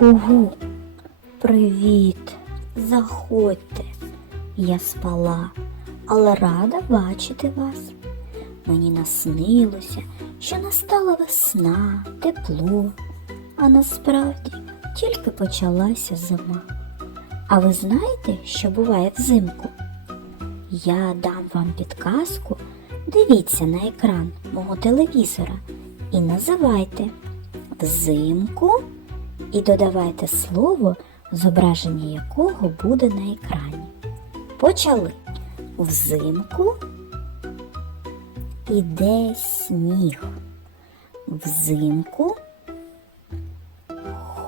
Гу-гу, привіт, заходьте. Я спала, але рада бачити вас. Мені наснилося, що настала весна, тепло, а насправді тільки почалася зима. А ви знаєте, що буває взимку? Я дам вам підказку, дивіться на екран мого телевізора і називайте взимку і додавайте слово, зображення якого буде на екрані. Почали. Взимку іде сніг. Взимку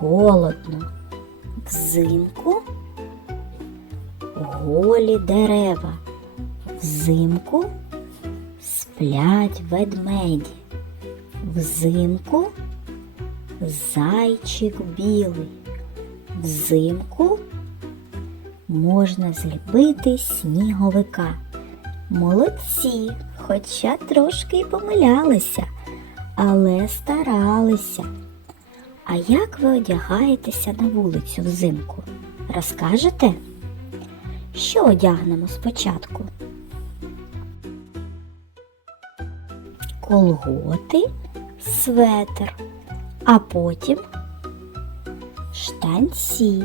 холодно. Взимку голі дерева. Взимку сплять ведмеді. Взимку зайчик білий. Взимку можна зліпити сніговика. Молодці, хоча трошки й помилялися, але старалися. А як ви одягаєтеся на вулицю взимку? Розкажете? Що одягнемо спочатку? Колготи, светр, а потім штанці.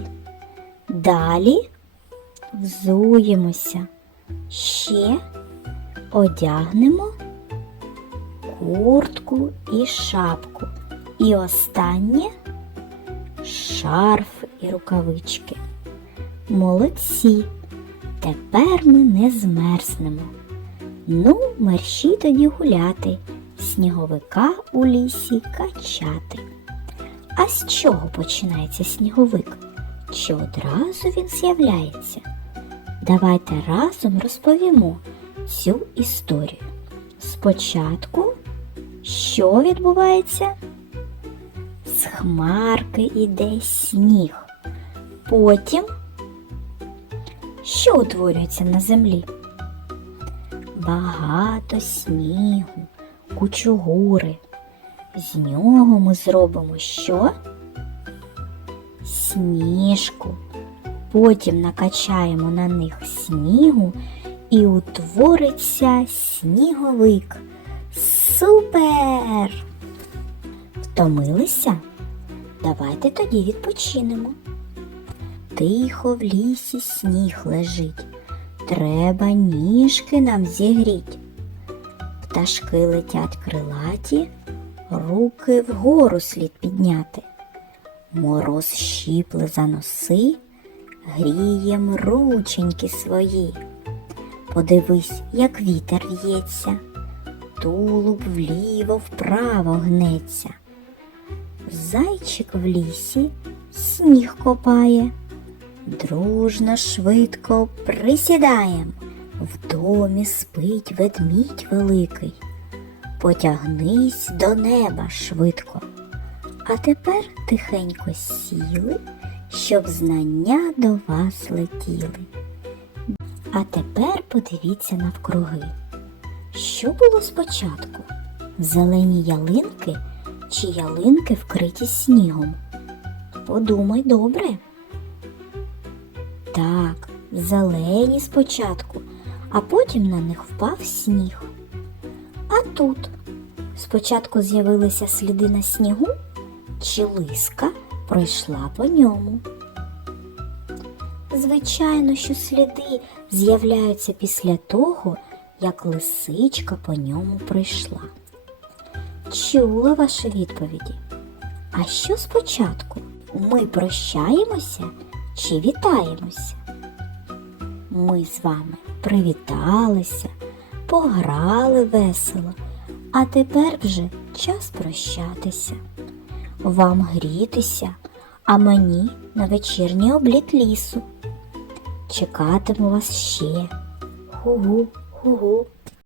Далі взуємося. Ще одягнемо куртку і шапку. І останнє шарф і рукавички. Молодці. Тепер ми не змерзнемо. Ну, мерщій тоді гуляти, сніговика у лісі качати. А з чого починається сніговик? Чи одразу він з'являється? Давайте разом розповімо цю історію. Спочатку, що відбувається? З хмарки іде сніг. Потім, що утворюється на землі? Багато снігу, кучугури. З нього ми зробимо що? Сніжку. Потім накачаємо на них снігу і утвориться сніговик. Супер! Втомилися? Давайте тоді відпочинемо. Тихо в лісі сніг лежить. Треба ніжки нам зігріть. Пташки летять крилаті, руки вгору слід підняти. Мороз щіпле за носи, грієм рученьки свої. Подивись, як вітер в'ється, тулуб вліво вправо гнеться. Зайчик в лісі сніг копає, дружно швидко присідаєм. В домі спить ведмідь великий. Потягнись до неба швидко. А тепер тихенько сіли, щоб знання до вас летіли. А тепер подивіться навкруги. Що було спочатку? Зелені ялинки чи ялинки вкриті снігом? Подумай добре. Так, зелені спочатку, а потім на них впав сніг. А тут спочатку з'явилися сліди на снігу, чи лиска пройшла по ньому. Звичайно, що сліди з'являються після того, як лисичка по ньому пройшла. Чула ваші відповіді. А що спочатку? Ми прощаємося чи вітаємося? Ми з вами привіталися, пограли весело, а тепер вже час прощатися. Вам грітися, а мені на вечірній обліт лісу. Чекатиму вас ще. Гу-гу, гу-гу.